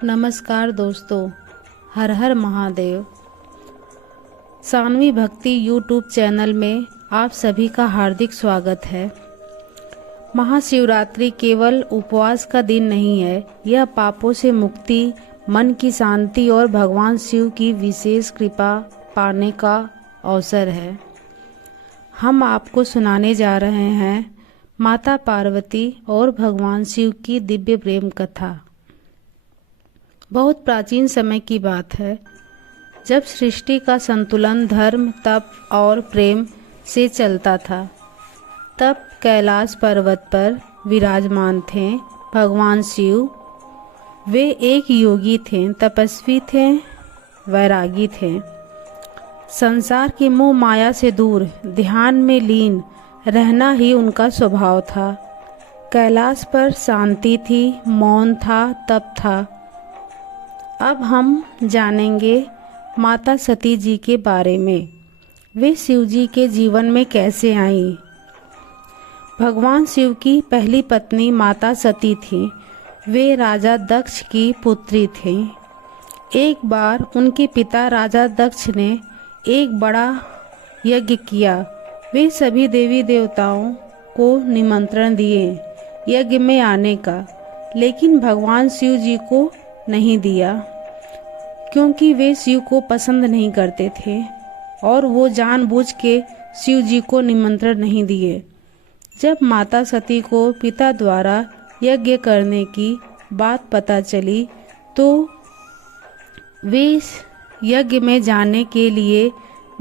नमस्कार दोस्तों, हर हर महादेव। सानवी भक्ति यूट्यूब चैनल में आप सभी का हार्दिक स्वागत है। महाशिवरात्रि केवल उपवास का दिन नहीं है, यह पापों से मुक्ति, मन की शांति और भगवान शिव की विशेष कृपा पाने का अवसर है। हम आपको सुनाने जा रहे हैं माता पार्वती और भगवान शिव की दिव्य प्रेम कथा। बहुत प्राचीन समय की बात है, जब सृष्टि का संतुलन धर्म, तप और प्रेम से चलता था। तब कैलाश पर्वत पर विराजमान थे भगवान शिव। वे एक योगी थे, तपस्वी थे, वैरागी थे। संसार की मोह माया से दूर ध्यान में लीन रहना ही उनका स्वभाव था। कैलाश पर शांति थी, मौन था, तप था। अब हम जानेंगे माता सती जी के बारे में। वे शिव जी के जीवन में कैसे आईं। भगवान शिव की पहली पत्नी माता सती थी। वे राजा दक्ष की पुत्री थी। एक बार उनके पिता राजा दक्ष ने एक बड़ा यज्ञ किया। वे सभी देवी देवताओं को निमंत्रण दिए यज्ञ में आने का, लेकिन भगवान शिव जी को नहीं दिया, क्योंकि वे शिव को पसंद नहीं करते थे और वो जानबूझ के शिव जी को निमंत्रण नहीं दिए। जब माता सती को पिता द्वारा यज्ञ करने की बात पता चली तो वे यज्ञ में जाने के लिए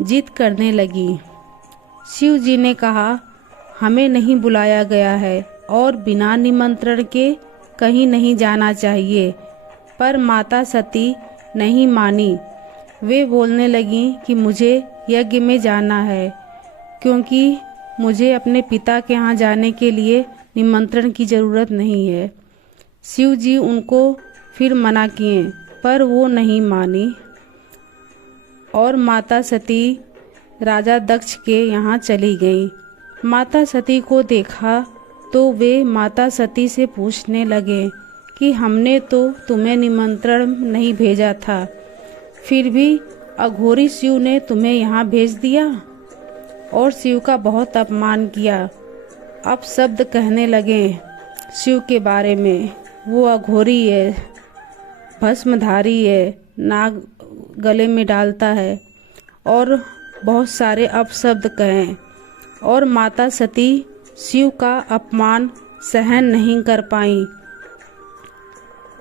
जिद करने लगी। शिव जी ने कहा, हमें नहीं बुलाया गया है और बिना निमंत्रण के कहीं नहीं जाना चाहिए। पर माता सती नहीं मानी। वे बोलने लगी कि मुझे यज्ञ में जाना है, क्योंकि मुझे अपने पिता के यहाँ जाने के लिए निमंत्रण की ज़रूरत नहीं है। शिव जी उनको फिर मना किए, पर वो नहीं मानी और माता सती राजा दक्ष के यहाँ चली गई। माता सती को देखा तो वे माता सती से पूछने लगे कि हमने तो तुम्हें निमंत्रण नहीं भेजा था, फिर भी अघोरी शिव ने तुम्हें यहाँ भेज दिया और शिव का बहुत अपमान किया। अब शब्द कहने लगे शिव के बारे में, वो अघोरी है, भस्मधारी है, नाग गले में डालता है और बहुत सारे अपशब्द कहें। और माता सती शिव का अपमान सहन नहीं कर पाई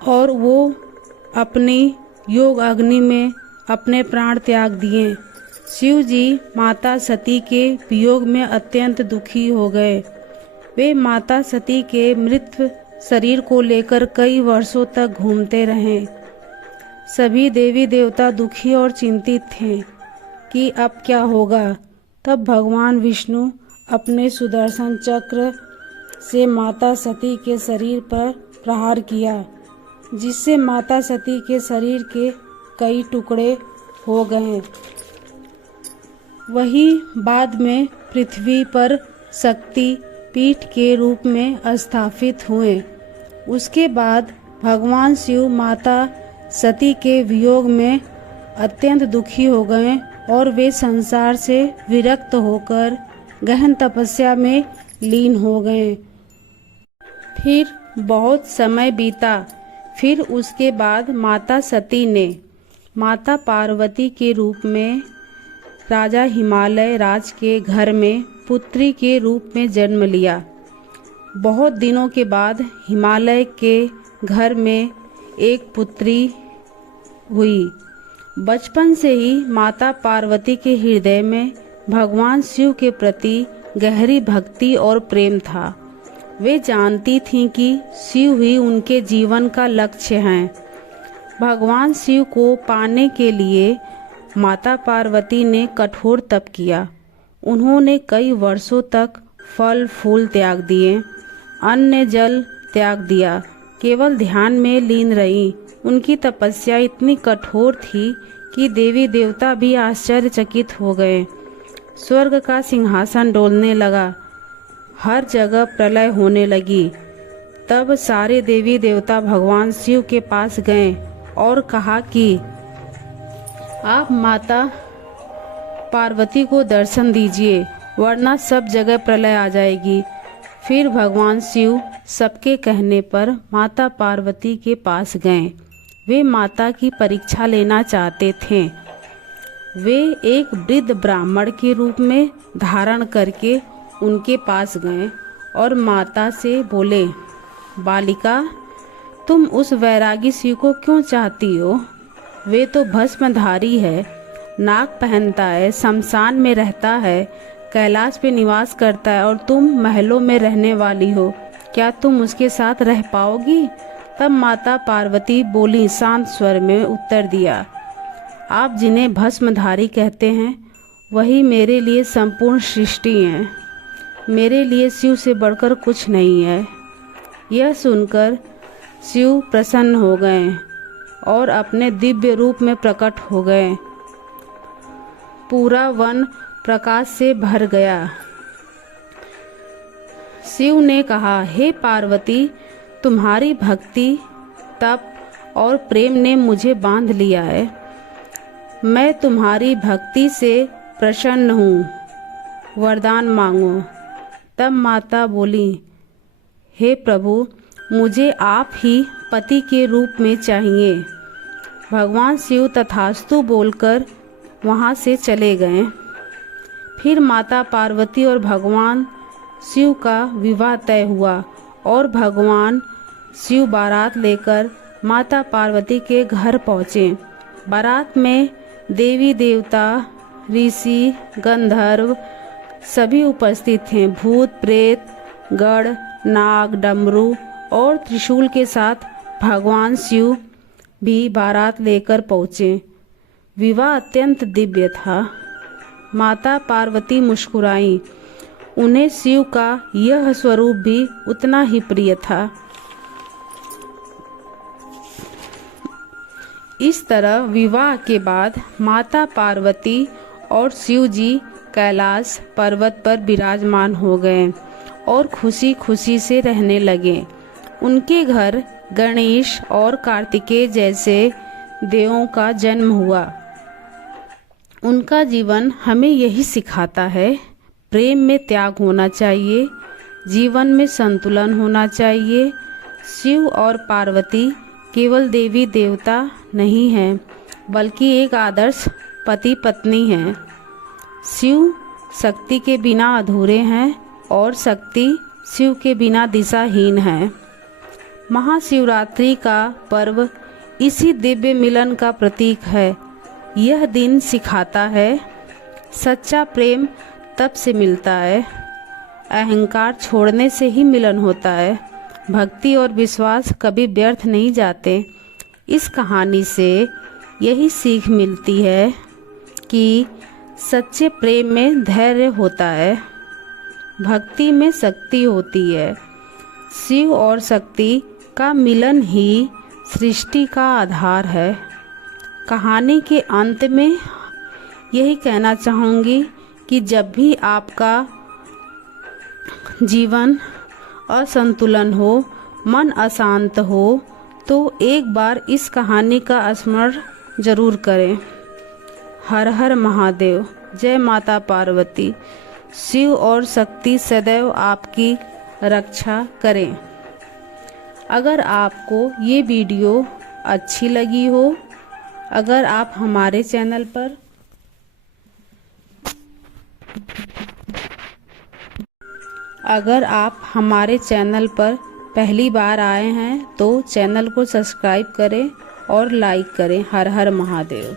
और वो अपनी योग अग्नि में अपने प्राण त्याग दिए। शिव जी माता सती के वियोग में अत्यंत दुखी हो गए। वे माता सती के मृत शरीर को लेकर कई वर्षों तक घूमते रहे। सभी देवी देवता दुखी और चिंतित थे कि अब क्या होगा। तब भगवान विष्णु अपने सुदर्शन चक्र से माता सती के शरीर पर प्रहार किया, जिससे माता सती के शरीर के कई टुकड़े हो गए। वही बाद में पृथ्वी पर शक्ति पीठ के रूप में स्थापित हुए। उसके बाद भगवान शिव माता सती के वियोग में अत्यंत दुखी हो गए और वे संसार से विरक्त होकर गहन तपस्या में लीन हो गए। फिर बहुत समय बीता। फिर उसके बाद माता सती ने माता पार्वती के रूप में राजा हिमालय राज के घर में पुत्री के रूप में जन्म लिया। बहुत दिनों के बाद हिमालय के घर में एक पुत्री हुई। बचपन से ही माता पार्वती के हृदय में भगवान शिव के प्रति गहरी भक्ति और प्रेम था। वे जानती थीं कि शिव ही उनके जीवन का लक्ष्य हैं। भगवान शिव को पाने के लिए माता पार्वती ने कठोर तप किया। उन्होंने कई वर्षों तक फल फूल त्याग दिए, अन्न जल त्याग दिया, केवल ध्यान में लीन रही। उनकी तपस्या इतनी कठोर थी कि देवी देवता भी आश्चर्यचकित हो गए। स्वर्ग का सिंहासन डोलने लगा, हर जगह प्रलय होने लगी। तब सारे देवी देवता भगवान शिव के पास गए और कहा कि आप माता पार्वती को दर्शन दीजिए, वरना सब जगह प्रलय आ जाएगी। फिर भगवान शिव सबके कहने पर माता पार्वती के पास गए। वे माता की परीक्षा लेना चाहते थे। वे एक वृद्ध ब्राह्मण के रूप में धारण करके उनके पास गए और माता से बोले, बालिका, तुम उस वैरागी शिव को क्यों चाहती हो? वे तो भस्मधारी है, नाग पहनता है, शमशान में रहता है, कैलाश पे निवास करता है और तुम महलों में रहने वाली हो। क्या तुम उसके साथ रह पाओगी? तब माता पार्वती बोली, शांत स्वर में उत्तर दिया, आप जिन्हें भस्मधारी कहते हैं वही मेरे लिए संपूर्ण सृष्टि हैं। मेरे लिए शिव से बढ़कर कुछ नहीं है। यह सुनकर शिव प्रसन्न हो गए और अपने दिव्य रूप में प्रकट हो गए। पूरा वन प्रकाश से भर गया। शिव ने कहा, हे पार्वती, तुम्हारी भक्ति, तप और प्रेम ने मुझे बांध लिया है। मैं तुम्हारी भक्ति से प्रसन्न हूँ, वरदान मांगो। तब माता बोली, हे प्रभु, मुझे आप ही पति के रूप में चाहिए। भगवान शिव तथास्तु बोलकर वहाँ से चले गए। फिर माता पार्वती और भगवान शिव का विवाह तय हुआ और भगवान शिव बारात लेकर माता पार्वती के घर पहुँचे। बारात में देवी देवता, ऋषि, गंधर्व सभी उपस्थित थे। भूत, प्रेत, गण, नाग, डमरू और त्रिशूल के साथ भगवान शिव भी बारात लेकर पहुँचे। विवाह अत्यंत दिव्य था। माता पार्वती मुस्कुराई। उन्हें शिव का यह स्वरूप भी उतना ही प्रिय था। इस तरह विवाह के बाद माता पार्वती और शिव जी कैलाश पर्वत पर विराजमान हो गए और खुशी खुशी से रहने लगे। उनके घर गणेश और कार्तिकेय जैसे देवों का जन्म हुआ। उनका जीवन हमें यही सिखाता है, प्रेम में त्याग होना चाहिए, जीवन में संतुलन होना चाहिए। शिव और पार्वती केवल देवी देवता नहीं हैं, बल्कि एक आदर्श पति पत्नी हैं। शिव शक्ति के बिना अधूरे हैं और शक्ति शिव के बिना दिशाहीन है। महाशिवरात्रि का पर्व इसी दिव्य मिलन का प्रतीक है। यह दिन सिखाता है, सच्चा प्रेम तब से मिलता है, अहंकार छोड़ने से ही मिलन होता है। भक्ति और विश्वास कभी व्यर्थ नहीं जाते। इस कहानी से यही सीख मिलती है कि सच्चे प्रेम में धैर्य होता है, भक्ति में शक्ति होती है। शिव और शक्ति का मिलन ही सृष्टि का आधार है। कहानी के अंत में यही कहना चाहूँगी कि जब भी आपका जीवन असंतुलन हो, मन अशांत हो, तो एक बार इस कहानी का स्मरण जरूर करें। हर हर महादेव। जय माता पार्वती। शिव और शक्ति सदैव आपकी रक्षा करें। अगर आपको ये वीडियो अच्छी लगी हो, अगर आप हमारे चैनल पर पहली बार आए हैं तो चैनल को सब्सक्राइब करें और लाइक करें। हर हर महादेव।